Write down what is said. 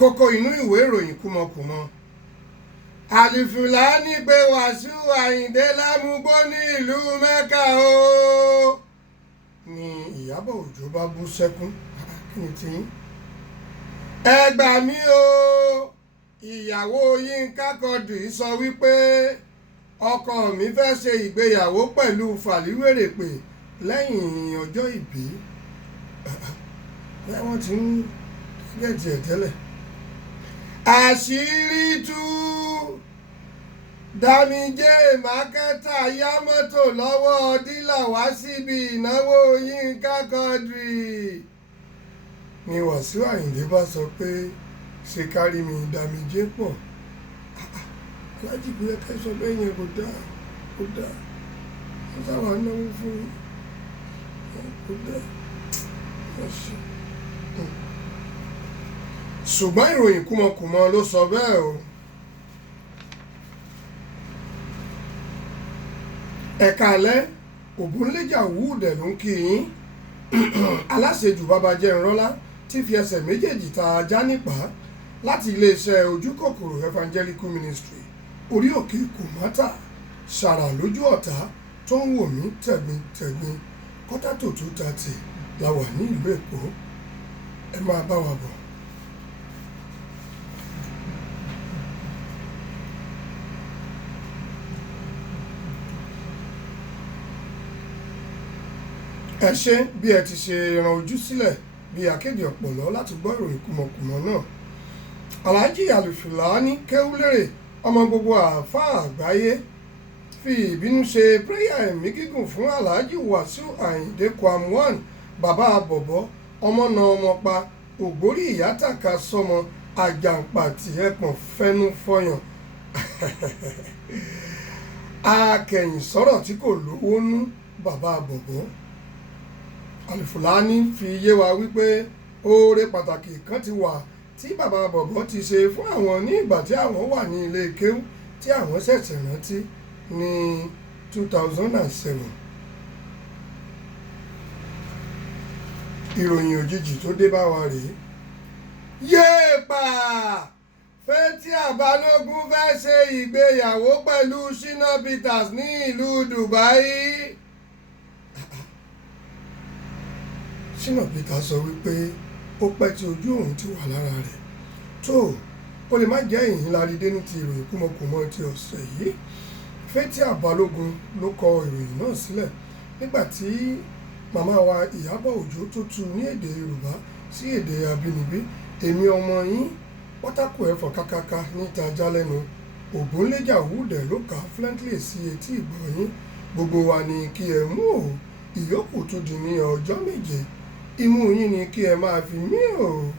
kókó inú ìwé ìròyìn kúmọkùmọ. Alifulani gbé Wàsíù Àyìndé lámúgbó ní ìlú Mẹ́kà o ni Ìyábọ̀ Òjó bá bú sẹ́kún. Kí ni tiyín? Ẹ gbà mí o, ìyàwó Yínká Quadri sọ wípé ọkọ mi fẹ́ ṣe ìgbéyàwó pẹ̀lú Fàlíwèrèpè lẹ́yìn ọjọ́ ìbí. Wọ́n ti ń gẹ̀ẹ́tì ẹ̀ tẹ́lẹ̀. Àṣírí tú, Damije mákẹ́tà yá mọ́tò lọ́wọ́ dílà wá síbi ìnáwó Yínká Quadri ni Wàsíù Àyìndé bá sọ pé ṣe kárí mi Damije pọ̀. Aláàjì kò yẹ ká sọ bẹ́ẹ̀ yẹn, kò dáa wọ́n sábà náwó fún kò dáa wọ́n ṣe. Ṣùgbọ́n ìròyìn kúmọkùmọ ló sọ bẹ́ẹ̀ o. Ẹ̀ka alẹ́ Ògúnléjà Wúdẹ̀ ló ń kí yín. Aláṣejù Babajẹ́nrọ́lá ti fi ẹsẹ̀ méjèèjì ta ajá nípa láti iléeṣẹ́ Ojúkòkòrò Evangelical Ministry orí òkè Kòmátà ṣàrà lójú ọ̀tá tó ń wò mí tẹ̀gbintẹ̀gbin kọ́tàtò 230 la wà ní ìlú Èkó. Ẹ máa bá wa bọ̀. Ẹ ṣé bí ẹ ti ṣe ran ojú sílẹ̀ bí akéde ọ̀pọ̀lọ́ láti gbọ́ ìròyìn kúmọkùmọ náà. Alhaji Alifulani Kéwúlérè ọmọ gbogbo àáfàá àgbáyé fi ìbínú ṣe pírẹ́yà ẹ̀mí gígùn fún Alhaji Wàsíù Àyìndé Kwam1 bàbá bọ̀bọ́ ọmọ na ọmọ pa ògbórí ìyátàkà sọmọ àjàǹpàtì ẹpọ̀n fẹ́nu fọyàn. Akẹ̀yìn sọ̀rọ̀ tí kò lówó nú bàbá bọ̀bọ́. Alifulani fi yé wa wípé oore pàtàkì kan ti wà tí bàbá bọ̀bọ́ ti ṣe fún àwọn ní ìgbà tí àwọn wà ní ilé kéwú tí àwọn ṣẹ̀ṣẹ̀ rántí ní 2007. Ìròyìn òjijì tó dé bá wa rèé. Yéèpà Fathia Balogun fẹ́ ṣe ìgbéyàwó pẹ̀lú Shina Peters ní ìlú Dubai. Shina Peters sọ wípé ó pẹ́ tí ojú òun ti wà lára rẹ̀ tó ó lè má jẹ́ ìyìn láridé ní ti ìròyìn kúmọkùmọ ti ọ̀sẹ̀ yìí. Fathia Balogun ló kọ ìròyìn náà sílẹ̀ nígbà tí màmá wa Ìyábọ̀ Òjó tó tú ní èdè Yorùbá sí èdè abínibí. Èmi ọmọ yín pátákó ẹ̀fọ́ kákáká níta jálẹ́nu Ògúnléjà Wúdẹ̀ ló kà á fluently sí etí ìgbọ́ yín. Gbogbo wa ni kí ẹ mú o, ìyókù tún di ní ọjọ́ méje. Imú yín ni kí ẹ máa fi mí o.